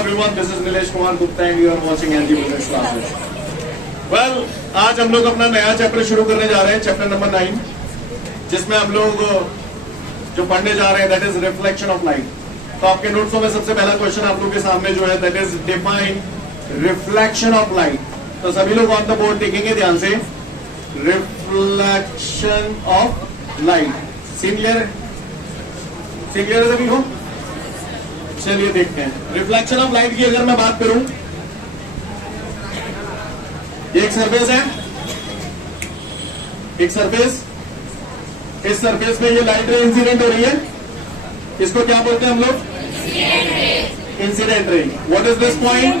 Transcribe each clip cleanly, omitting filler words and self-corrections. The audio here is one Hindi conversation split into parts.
everyone, this is Nilesh Kumar Gupta and you are watching NG Business Classes. Well, आज हम लोग अपना नया चैप्टर शुरू करने जा रहे हैं, चैप्टर नंबर 9, जिसमें हम लोग जो पढ़ने जा रहे हैं that is reflection of light. तो आपके नोट्सों में सबसे पहला क्वेश्चन आप लोग के सामने जो है that is define reflection of light. तो सभी लोग ऑन द बोर्ड देखेंगे ध्यान से. Reflection of light. क्लियर है सभी को? चलिए देखते हैं. रिफ्लेक्शन ऑफ लाइट की अगर मैं बात करूं, एक सरफेस है, एक सरफेस, इस सरफेस में ये लाइट रे इंसिडेंट हो रही है. इसको क्या बोलते हैं हम लोग? Incident ray. What is this point?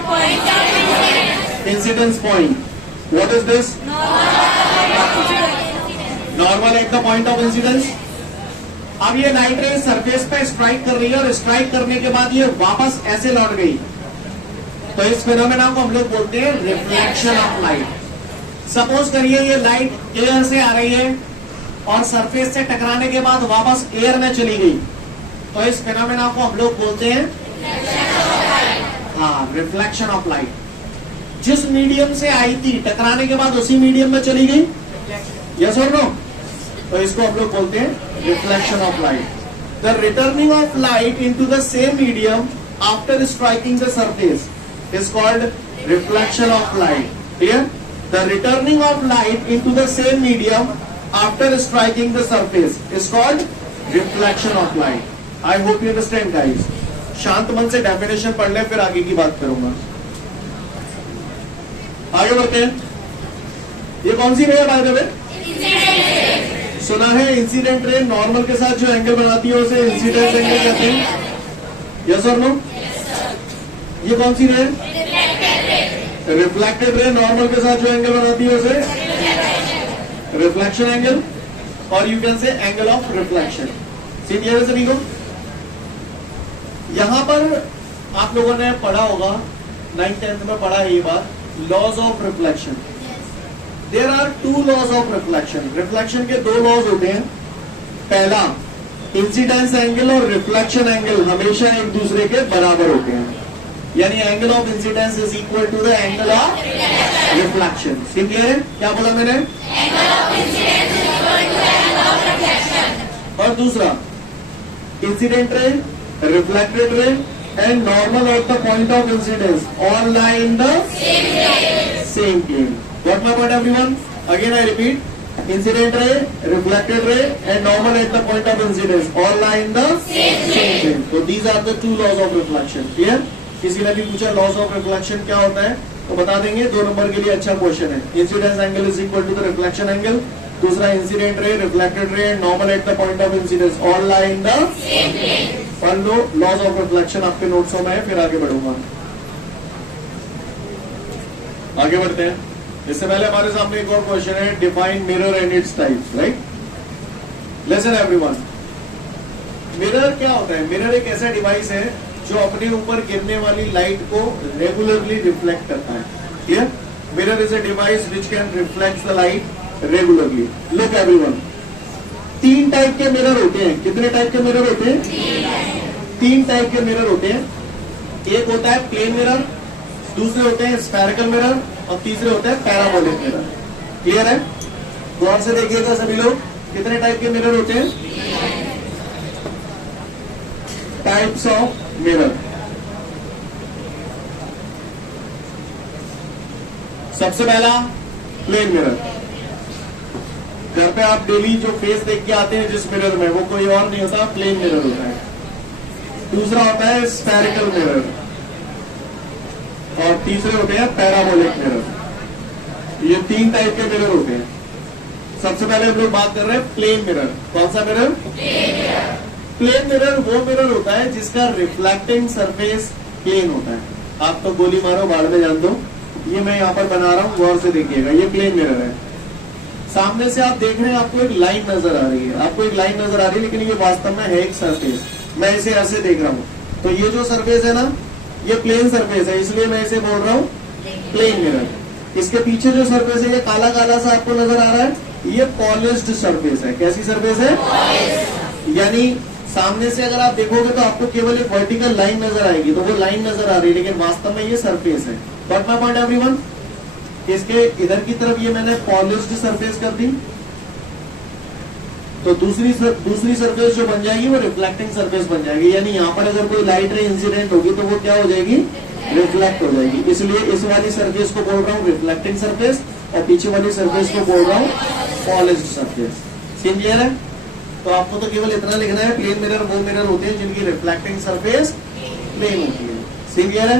Incidence point. What is this? Normal at the point of incidence. अब ये लाइट रे सरफेस पे स्ट्राइक कर रही है और स्ट्राइक करने के बाद ये वापस ऐसे लौट गई. तो इस फिनोमेना को हम लोग बोलते हैं रिफ्लेक्शन ऑफ लाइट. सपोज करिए ये लाइट एयर से आ रही है और सरफेस से टकराने के बाद वापस एयर में चली गई. तो इस फिनोमेना को हम लोग बोलते हैं रिफ्लेक्शन ऑफ लाइट. जिस मीडियम से आई थी टकराने के बाद उसी मीडियम में चली गई. यस और नो? तो इसको हम लोग बोलते हैं reflection of light. The returning of light into the same medium after striking the surface is called reflection of light. Clear? The returning of light into the same medium after striking the surface is called reflection of light. I hope you understand, guys. शांत मन से डेफिनेशन पढ़ लें, फिर आगे की बात करूंगा. आगे बढ़ते हैं. ये कौन सी रे है बाय द वे? सुना है इंसिडेंट रे नॉर्मल के साथ जो एंगल बनाती है उसे इंसिडेंट एंगल कहते हैं. यस और नो? ये कौन सी रे? रिफ्लेक्टेड रे नॉर्मल के साथ जो एंगल बनाती है उसे रिफ्लेक्शन एंगल, और you can say angle of reflection. Clear है सभी को? यहां पर आप लोगों ने पढ़ा होगा, 9th 10th में पढ़ा है ये बात, laws of reflection. There are 2 laws of reflection. Reflection के 2 लॉज होते हैं. पहला, इंसिडेंस एंगल और रिफ्लेक्शन एंगल हमेशा एक दूसरे के बराबर होते हैं. यानी angle of incidence is equal to the angle of reflection. Clear है? क्या बोला मैंने? Angle of incidence is equal to angle of reflection. और दूसरा, incident ray, reflected ray and normal at the point of incidence all lie in the same plane. What my point everyone? Again I repeat. Incident ray, reflected ray and normal at the point of incidence all lie in the same plane. So these are the 2 laws of reflection. Clear? किसी ने भी पूछा लॉस ऑफ रिफ्लेक्शन क्या होता है तो बता देंगे. 2 नंबर के लिए अच्छा क्वेश्चन है. Incidence angle is equal to the reflection angle. दूसरा, incident ray, reflected ray and normal at the point of incidence all lie in the same plane. पढ़ लो. लॉस ऑफ रिफ्लेक्शन आपके नोट्सों में है, फिर आगे बढ़ूंगा. आगे बढ़ते हैं. इससे पहले हमारे सामने एक और क्वेश्चन है. Define mirror and its types. Right? Listen everyone. Mirror क्या होता है? मिरर एक ऐसा डिवाइस है जो अपने ऊपर गिरने वाली लाइट को रेगुलरली रिफ्लेक्ट करता है. Clear? Mirror is a device which can reflect the light regularly. Look everyone, 3 type के मिरर होते हैं. कितने टाइप के मिरर होते हैं? 3 टाइप के मिरर होते हैं. एक होता है प्लेन मिरर, दूसरे होते हैं स्फेरिकल मिरर और तीसरे होते हैं पैराबोलिक मिरर. क्लियर है? गौर से देखिएगा सभी लोग. कितने टाइप के मिरर होते हैं? Types of mirror. सबसे पहला प्लेन मिरर. घर पे आप डेली जो फेस देख के आते हैं जिस मिरर में, वो कोई और नहीं होता, प्लेन मिरर होता है. दूसरा होता है स्फेरिकल मिरर और तीसरे होते हैं पैराबोलिक मिरर. ये 3 टाइप के मिरर होते हैं. सबसे पहले हम लोग बात कर रहे हैं प्लेन मिरर. कौन सा mirror? Plane mirror. Plane mirror वो मिरर होता है जिसका रिफ्लेक्टिंग सरफेस प्लेन होता है. आप तो गोली मारो बाढ़ में जान दो. ये मैं यहाँ पर बना रहा हूँ, गौर से देखिएगा. ये प्लेन मिरर है. सामने से आप देख रहे हैं, आपको एक लाइन नजर आ रही है. आपको एक लाइन नजर आ रही है, लेकिन ये वास्तव में है एक सरफेस. मैं इसे ऐसे देख रहा हूँ. तो ये जो सरफेस है ना, ये प्लेन सरफेस है, इसलिए मैं इसे बोल रहा हूँ प्लेन मिरर. इसके पीछे जो सरफेस है ये काला काला सा आपको नजर आ रहा है, ये पॉलिश्ड सरफेस है. कैसी सरफेस है? यानी सामने से अगर आप देखोगे तो आपको केवल एक वर्टिकल लाइन नजर आएगी, तो वो लाइन नजर आ रही है, लेकिन वास्तव में ये सरफेस है। बट माय पॉइंट एवरीवन, इसके इधर की तरफ ये मैंने पॉलिश्ड सरफेस कर दी, तो दूसरी सरफेस जो बन जाएगी वो रिफ्लेक्टिंग सरफेस बन जाएगी। यानी यहाँ पर अगर कोई लाइट रे इंसिडेंट होगी तो वो क्या हो जाएगी, रिफ्लेक्ट हो जाएगी। इसलिए इस वाली सरफेस को बोल रहा हूँ रिफ्लेक्टिंग सरफेस, और पीछे वाली सरफेस को बोल रहा हूँ पॉलिश्ड सरफेस। सीन क्लियर है? तो आपको तो केवल इतना लिखना है, प्लेन मिरर वो मिरर होते हैं जिनकी रिफ्लेक्टिंग सरफेस प्लेन होती है। सीन क्लियर है?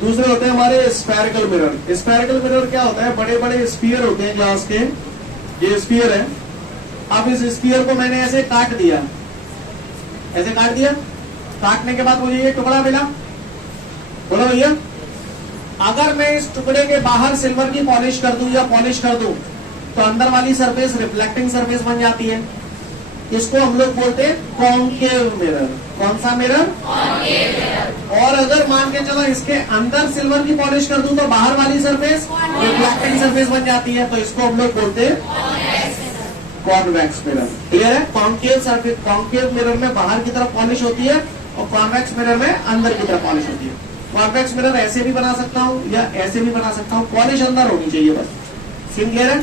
दूसरे होते हैं हमारे स्फेरिकल मिरर। स्फेरिकल मिरर क्या होता है, बड़े बड़े स्फीयर होते हैं ग्लास के, ये स्फीयर है। अब इस स्फीयर को मैंने ऐसे काट दिया, ऐसे काट दिया, काटने के बाद मुझे ये टुकड़ा मिला। बोलो भैया, अगर मैं इस टुकड़े के बाहर सिल्वर की पॉलिश कर दूं या पॉलिश कर दूं तो अंदर वाली सरफेस रिफ्लेक्टिंग सरफेस बन जाती है। इसको हम लोग बोलते हैं कॉन्केव मिरर। कौन सा मिरर? Concave mirror. और अगर मान के चलो इसके अंदर सिल्वर की पॉलिश कर दूं तो बाहर वाली सरफेस रिफ्लेक्टिंग सरफेस बन जाती है, तो इसको हम लोग बोलते हैं कॉन्वेक्स मिरर। क्लियर है? कॉन्केव मिरर में बाहर की तरफ पॉलिश होती है और कॉन्वेक्स मिरर में अंदर की तरफ पॉलिश होती है। कॉन्वेक्स मिरर ऐसे भी बना सकता हूँ या ऐसे भी बना सकता हूँ, पॉलिश अंदर होनी चाहिए बस। सीन क्लियर है?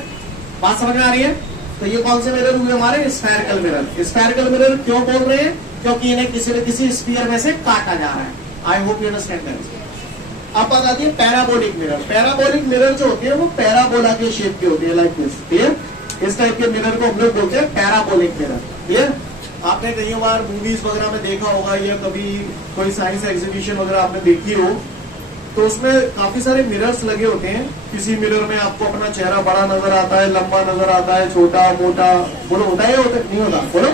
बात समझ में आ रही है? तो ये कौन से मिरर हुए हमारे? Spherical mirror. स्फेरिकल मिरर क्यों बोल रहे हैं? क्योंकि इन्हें किसी न किसी स्फीयर में से काटा जा रहा है। आई होप यू अंडरस्टैंड दैट। अब बात आती है पैराबोलिक मिरर। पैराबोलिक मिरर जो होती है वो पैराबोला के शेप की होती है, लाइक दिस। क्लियर? इस टाइप के मिरर को हम लोग बोलते हैं पैराबोलिक मिरर। क्लियर? आपने कई बार मूवीज वगैरह में देखा होगा या कभी कोई साइंस एग्जीबिशन वगैरह आपने देखी हो, तो उसमें काफी सारे मिरर्स लगे होते हैं। किसी मिरर में आपको अपना चेहरा बड़ा नजर आता है, लंबा नजर आता है, छोटा मोटा, बोलो होता है या होता नहीं होता? बोलो।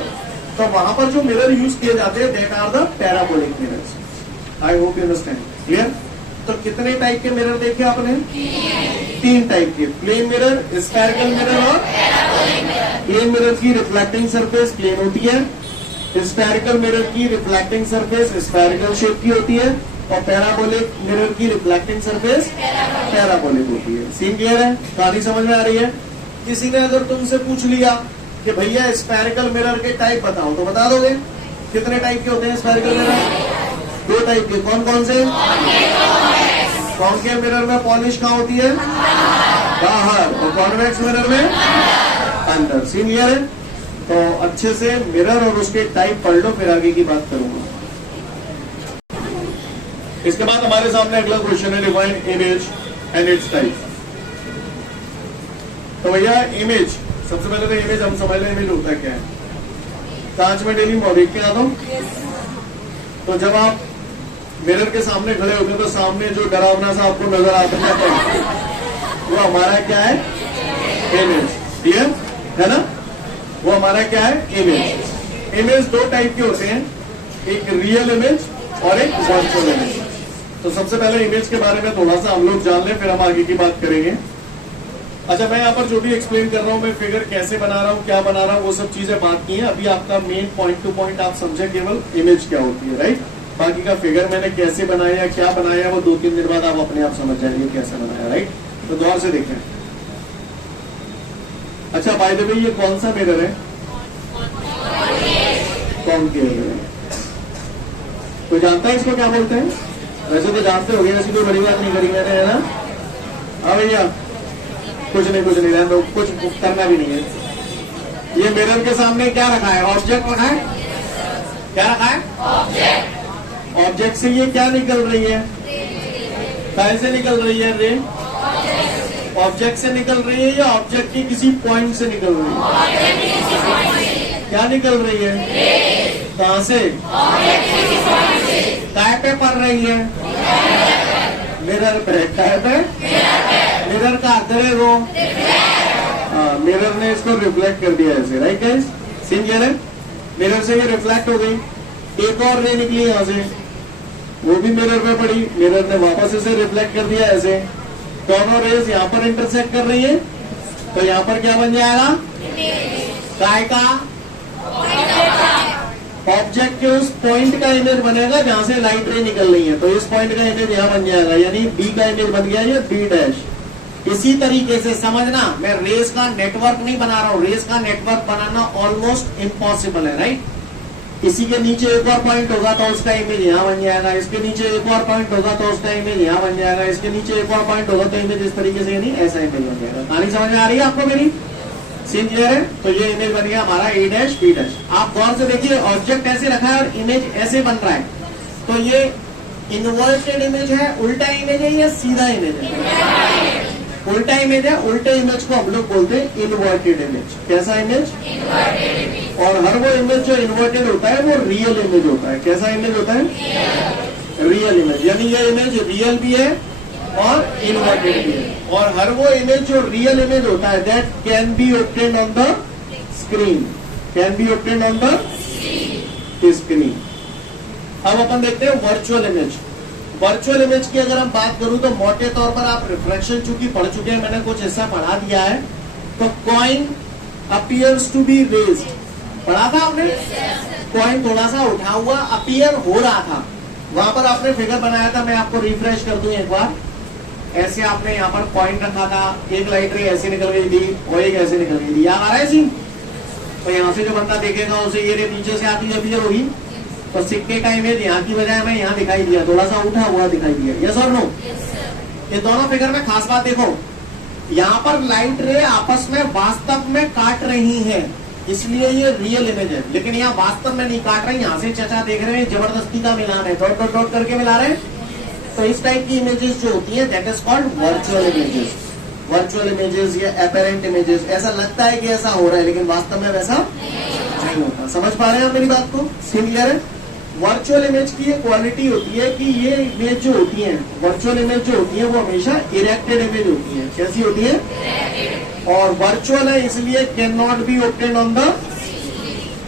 तो वहां पर जो मिरर यूज किए जाते हैं that are the parabolic mirrors. I hope you understand. Clear? तो कितने टाइप के मिरर देखे आपने? 3 टाइप के, प्लेन मिरर, स्फेरिकल मिरर और प्लेन मिरर की रिफ्लेक्टिंग सरफेस प्लेन होती है, स्फेरिकल मिरर की रिफ्लेक्टिंग सरफेस स्फेरिकल शेप की होती है, और पैराबोलिक मिरर की रिफ्लेक्टिंग सरफेस पैराबोलिक होती है। सीन क्लियर है? कहानी समझ में आ रही है? किसी ने अगर तुमसे पूछ लिया कि भैया स्फेरिकल मिरर के टाइप बताओ, तो बता दोगे? कितने टाइप के होते हैं स्फेरिकल मिरर? 2 टाइप के। कौन कौन से? कॉन्केव मिरर में पॉलिश कहाँ होती है? बाहर, और कॉन्वेक्स मिरर में अंदर। सीन क्लियर है? तो अच्छे से मिरर और उसके टाइप पढ़ लो, फिर आगे की बात करूंगा। इसके बाद हमारे सामने अगला क्वेश्चन है, define image and it's type. तो भैया इमेज, सबसे पहले तो इमेज हम समझ लें इमेज होता क्या है। कांच में डेली देख के आता हूँ, तो जब आप मिरर के सामने खड़े होते हैं तो सामने जो डरावना सा आपको नजर आता है वो हमारा क्या है? इमेज। क्लियर है ना? वो हमारा क्या है? इमेज। इमेज 2 टाइप के होते हैं, एक रियल इमेज और एक वर्चुअल इमेज। तो सबसे पहले इमेज के बारे में थोड़ा सा हम लोग जान लें, फिर हम आगे की बात करेंगे। अच्छा, मैं यहाँ पर जो भी एक्सप्लेन कर रहा हूँ, मैं फिगर कैसे बना रहा हूँ, क्या बना रहा हूँ, वो सब चीजें बात की हैं। अभी आपका मेन पॉइंट टू पॉइंट आप समझे केवल इमेज क्या होती है, राइट? बाकी का फिगर मैंने कैसे बनाया, क्या बनाया, वो 2-3 दिन बाद आप अपने आप समझ जाएंगे कैसे बनाया, राइट? तो गौर से देखें। अच्छा, बाय द वे ये कौन सा मिरर है? Concave mirror. कोई जानता है इसको क्या बोलते हैं? वैसे तो जानते हो गए, ऐसी कोई बड़ी बात नहीं करी मैंने, है ना? हाँ भैया, कुछ नहीं रहने दो, कुछ करना भी नहीं है। ये मिरर के सामने क्या रखा है? ऑब्जेक्ट रखा है। क्या रखा है? ऑब्जेक्ट। ऑब्जेक्ट से ये क्या निकल रही है? कहाँ से निकल रही है? रे ऑब्जेक्ट से निकल रही है या ऑब्जेक्ट के किसी पॉइंट से निकल रही है? क्या निकल रही है? कहाँ से? काय पे पड़ रही है? मिरर पे। काय पे? मिरर का अंदर है वो। मिरर ने इसको रिफ्लेक्ट कर दिया ऐसे, राइट गाइस? सीन क्लियर है? मिरर से ये रिफ्लेक्ट हो गई, एक और रे निकली यहाँ से, वो भी मिरर पे पड़ी, मिरर ने वापस इसे रिफ्लेक्ट कर दिया ऐसे। दोनों रेज यहाँ पर इंटरसेक्ट कर रही है, तो यहाँ पर क्या बन जाएगा? काय का? ऑब्जेक्ट के उस पॉइंट का इमेज बनेगा जहां से लाइट रे निकल रही है, तो इस पॉइंट का इमेज यहाँ बन जाएगा, यानी बी का इमेज बन गया ये बी डैश। इसी तरीके से समझना, मैं रेस का नेटवर्क नहीं बना रहा हूँ, रेस का नेटवर्क बनाना ऑलमोस्ट इम्पॉसिबल है, राइट? इसी के नीचे एक और पॉइंट होगा तो उसका इमेज यहाँ बन जाएगा, इसके नीचे एक और पॉइंट होगा तो उसका इमेज यहाँ बन जाएगा, इसके नीचे एक और पॉइंट होगा तो इमेज इस तरीके से, यानी ऐसा इमेज बन जाएगा। कहानी समझ में आ रही है आपको मेरी? सीन क्लियर है? तो ये इमेज बन गया हमारा ए डैश बी डैश। आप गौर से देखिए, ऑब्जेक्ट ऐसे रखा है और इमेज ऐसे बन रहा है, तो ये इन्वर्टेड इमेज है, उल्टा इमेज है या सीधा इमेज है? उल्टा इमेज है। उल्टे इमेज को हम लोग बोलते हैं इन्वर्टेड इमेज। कैसा इमेज? और हर वो इमेज जो इन्वर्टेड होता है वो रियल इमेज होता है। कैसा इमेज होता है? Real image. यानी ये इमेज रियल भी है और इन्वर्टेड भी है। और हर वो इमेज जो रियल इमेज होता है that can be obtained on the screen, can be obtained on the screen. अब अपन देखते हैं वर्चुअल इमेज। वर्चुअल इमेज की अगर हम बात करूं तो मोटे तौर पर आप रिफ्लेक्शन चूंकि पढ़ चुके हैं, मैंने कुछ हिस्सा पढ़ा दिया है। तो coin appears to be raised, पढ़ा था आपने? कॉइन थोड़ा सा उठा हुआ अपीयर हो रहा था, वहां पर आपने फिगर बनाया था। मैं आपको रिफ्रेश कर दूं एक बार। ऐसे आपने यहाँ पर कॉइन रखा था, एक लाइट रे ऐसे निकल गई थी और एक ऐसे निकल गई थी। याद आ रहा है सीन? तो यहाँ से जो बंदा देखेगा उसे ये रे पीछे से आती अपीयर होगी, तो सिक्के का इमेज यहाँ की बजाय हमें यहाँ दिखाई दिया, थोड़ा सा उठा हुआ दिखाई दिया। यस और नो? ये दोनों फिगर में खास बात देखो, यहाँ पर लाइट रे आपस में वास्तव में काट रही है, इसलिए ये रियल इमेज है। लेकिन यहाँ वास्तव में नहीं काट रही, यहाँ से चचा देख रहे हैं, जबरदस्ती का मिलान है, डॉट डॉट डॉट करके मिला रहे हैं। तो इस टाइप की इमेजेस जो होती है that is called virtual images. Virtual images या एपेरेंट इमेजेस, ऐसा लगता है कि ऐसा हो रहा है लेकिन वास्तव में वैसा नहीं होता। समझ पा रहे हैं आप मेरी बात को? क्लियर है? वर्चुअल इमेज की ये क्वालिटी होती है कि ये इमेज जो होती है, वर्चुअल इमेज जो होती है वो हमेशा इरेक्टेड इमेज होती है। कैसी होती है? और वर्चुअल है इसलिए can not be obtained on the,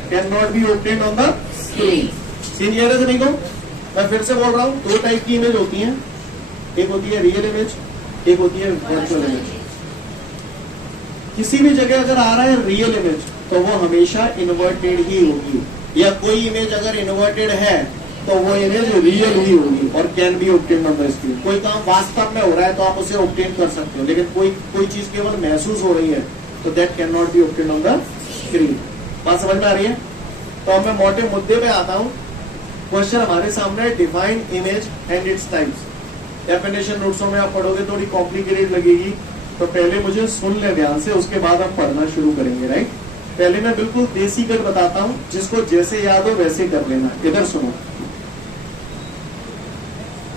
can not be obtained on the screen. Clear है सभी को? मैं फिर से बोल रहा हूँ, दो टाइप की इमेज होती है, एक होती है रियल इमेज, एक होती है वर्चुअल इमेज। किसी भी जगह अगर आ रहा है रियल इमेज तो वो हमेशा इन्वर्टेड ही होगी, या कोई इमेज अगर इन्वर्टेड है तो वो इमेज रियल ही होगी और can be obtained on the screen. कोई काम वास्तव में हो रहा है तो आप उसे ऑब्टेन कर सकते हो, लेकिन कोई चीज केवल महसूस हो रही है तो that can not be obtained on the screen. बात समझ में आ रही है? तो अब मैं मोटे मुद्दे पे आता हूँ। क्वेश्चन हमारे सामने, define image and its types. Definition नोट्सों में आप पढ़ोगे थोड़ी कॉम्प्लिकेटेड लगेगी, तो पहले मुझे सुन ले ध्यान से, उसके बाद आप पढ़ना शुरू करेंगे। राइट? पहले मैं बिल्कुल देसी कर बताता हूँ, जिसको जैसे याद हो वैसे कर लेना। इधर सुनो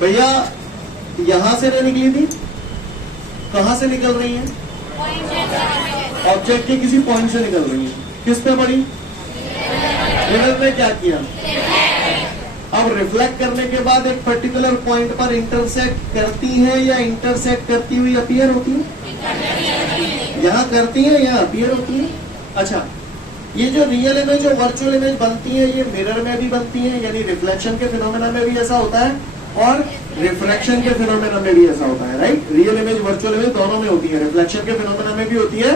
भैया, यहां से नहीं निकली थी, कहां से निकल रही है? ऑब्जेक्ट के किसी पॉइंट से निकल रही है। किस पे पड़ी? मिरर ने क्या किया? अब रिफ्लेक्ट करने के बाद एक पर्टिकुलर पॉइंट पर इंटरसेक्ट करती है या इंटरसेक्ट करती हुई अपीयर होती है? यहाँ करती है, यहाँ अपीयर होती है। अच्छा, ये जो रियल इमेज और वर्चुअल इमेज बनती है ये मिरर में भी बनती है, यानी रिफ्लेक्शन के फिनोमेना में भी ऐसा होता है और रिफ्रैक्शन के फिनोमेना में भी ऐसा होता है। Right? Real image virtual image दोनों में होती है, रिफ्लेक्शन के फिनोमेना में भी होती है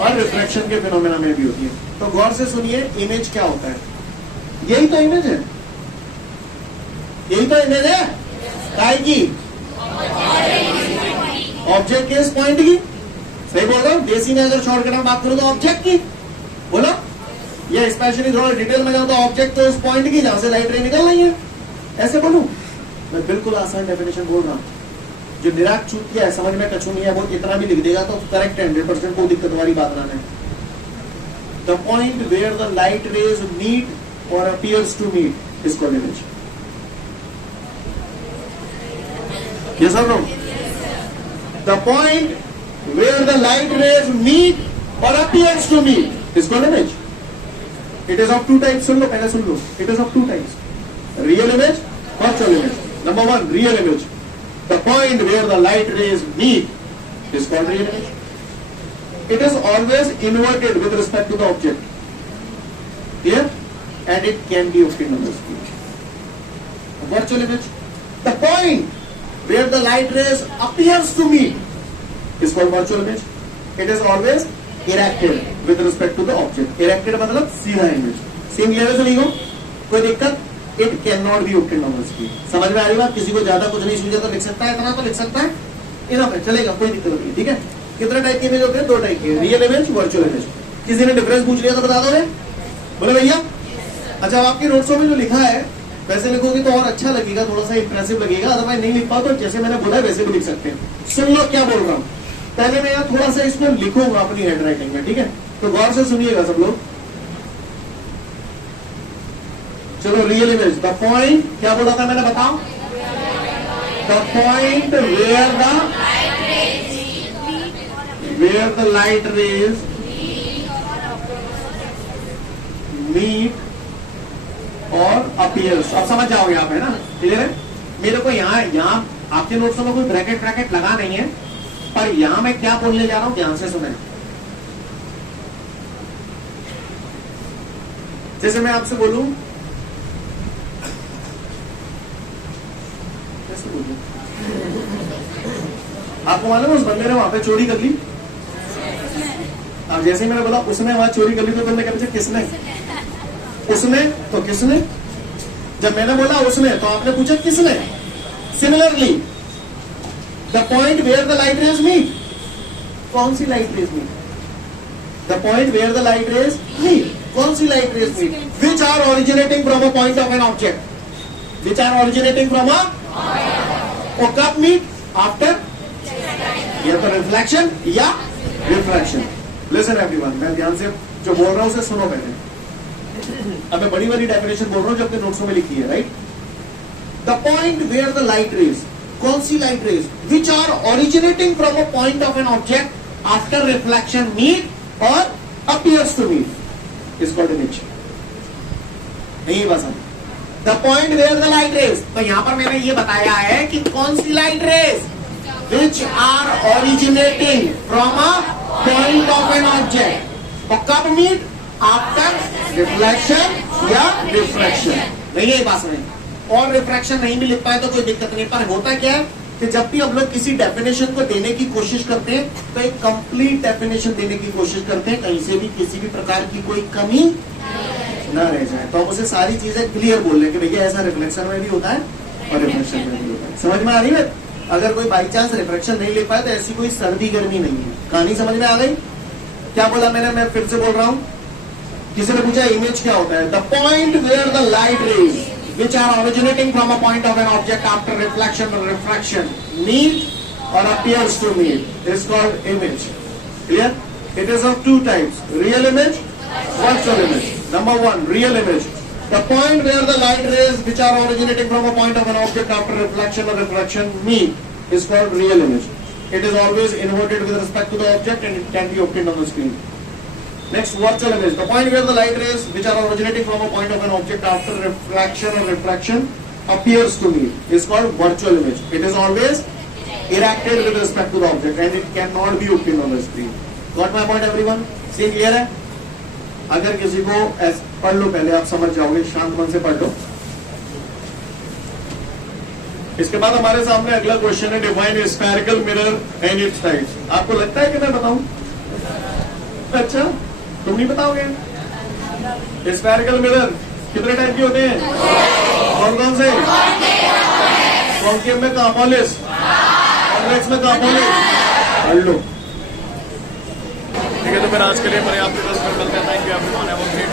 और रिफ्रैक्शन के फिनोमेना में भी होती है। तो गौर से सुनिए, इमेज क्या होता है? यही तो इमेज है, यही तो इमेज है। काय की? ऑब्जेक्ट के इस पॉइंट की। सही बोल रहा हूँ? देसी में अगर शॉर्टकट में बात करूं तो ऑब्जेक्ट की बोलो, या स्पेशली थोड़ा डिटेल में जाऊं तो ऑब्जेक्ट तो उस पॉइंट की जहां से लाइट रे निकल रही है, ऐसे बोलूं? मैं बिल्कुल आसान डेफिनेशन बोल रहा हूं। जो निराक चूक किया है, समझ में कछु नहीं है, वो कितना भी लिख देगा तो करेक्ट है 100%, कोई दिक्कत वाली बात ना है। The point where the light rays meet और appears to meet is called image. Yes or no? The point where the light rays meet or appears to meet is called image. It is of two types. सुन लो, पहले सुन लो. It is of two types. Real image, virtual image. Number one, real image. The point where the light rays meet is called real image. It is always inverted with respect to the object. Clear? And it can be obtained on the screen. Virtual image. The point where the light rays appears to meet is called virtual image. It is always erected with respect to the object. Erected मतलब सीधा image. Same level से नहीं हो, कोई दिक्कत? It cannot be obtained on the screen. समझ में आ रही बात? किसी को ज्यादा कुछ नहीं सूझा तो लिख सकता है, इतना तो लिख सकता है, इनफ है, चलेगा, कोई दिक्कत नहीं। ठीक है? कितने टाइप की इमेज होते हैं? दो टाइप की, रियल इमेज, वर्चुअल इमेज। किसी ने डिफरेंस पूछ लिया तो बता दोगे? बोले भैया अच्छा, आपकी नोट्सों में जो लिखा है वैसे लिखोगे तो और अच्छा लगेगा, थोड़ा सा इंप्रेसिव लगेगा। अदरवाइज नहीं लिख पाओ तो जैसे मैंने बोला वैसे भी लिख सकते हैं। सुन लो क्या बोल रहा हूं। पहले मैं यहाँ थोड़ा सा इसको लिखूंगा अपनी हैंड राइटिंग में, ठीक है? तो गौर से सुनिएगा सब लोग। चलो, रियल इमेज, द पॉइंट, क्या बोला था मैंने, बताओ? The point where the light rays meet और अपीयर्स। अब समझ जाओगे आप, है ना? क्लियर है? मेरे को यहाँ आपके नोट्स में कोई ब्रैकेट लगा नहीं है, पर यहां मैं क्या बोलने जा रहा हूं ध्यान से सुने। जैसे मैं आपसे बोलूं, कैसे बोलूं? आपको मालूम है उस बंदे ने वहां पे चोरी कर ली। अब जैसे ही मैंने बोला उसने वहां चोरी कर ली, तो बंदे कहते किसने? उसने, तो किसने? जब मैंने बोला उसने, तो आपने पूछा किसने? Similarly, the point where the light rays meet, कौन सी light rays meet? The point where the light rays meet, कौन सी light rays meet? Which are originating from a point of an object, which are originating from a, और कब मीट? आफ्टर, या तो रिफ्लेक्शन या रिफ्रैक्शन। लिसन एवरीवन, मैं ध्यान से जो बोल रहा हूं उसे सुनो पहले। अब मैं बड़ी वाली डेफिनेशन बोल रहा हूं जो अपने नोट्सों में लिखी है, right? The point where the light rays, कौन सी light rays? Which are originating from a point of an object after reflection meet और appears to meet is called image. नहीं बस the point where the light rays, तो यहां पर मैंने ये बताया है कि कौन सी light rays? Which are originating from a point of an object, और कब मीट? आफ्टर रिफ्लेक्शन या रिफ्रैक्शन। नहीं है बात में, और रिफ्रैक्शन नहीं भी लिख पाए तो कोई दिक्कत नहीं। पर होता क्या है कि जब भी हम लोग किसी डेफिनेशन को देने की कोशिश करते हैं तो एक कंप्लीट डेफिनेशन देने की कोशिश करते हैं, कहीं से भी किसी भी प्रकार की कोई कमी न रह जाए। तो हम उसे सारी चीजें क्लियर बोल रहे कि भैया ऐसा रिफ्लेक्शन में भी होता है और रिफ्रैक्शन में भी होता है। समझ में आ रही है? अगर कोई बाई चांस रिफ्रैक्शन नहीं लिख पाए तो ऐसी कोई सर्दी गर्मी नहीं है। कहानी समझ में आ गई? क्या बोला मैंने? मैं फिर से बोल रहा हूं। किसी ने पूछा इमेज क्या होता है? The point where the light rays which are originating from a point of an object after reflection or refraction meet और appears to meet is called image. Clear? It is of two types, real image, virtual image. Number one, real image, the point where the light rays which are originating from a point of an object after reflection or refraction meet is called real image. It is always inverted with respect to the object and it can be obtained on the screen. Next, virtual image. The point where the light rays which are originating from a point of an object after refraction or refraction appears to me is called virtual image. It is always erected with respect to the object and it cannot be obtained on the screen. Got my point everyone? Scene clear है? अगर किसी को पढ़ लो पहले, आप समझ जाओगे, शांत मन से पढ़ लो. इसके बाद हमारे सामने अगला क्वेश्चन है, define spherical mirror and its types. आपको लगता है कि मैं बताऊं? अच्छा, तुम नहीं बताओगे? स्फेरिकल मिरर कितने टाइप के होते हैं? कौन कौन से? कॉन्केव में कार्बोलिस, कॉन्वेक्स में कार्बोलिस. पढ़ लो. ठीक है, तो फिर आज के लिए पर्याप्त. Thank you everyone. Have a great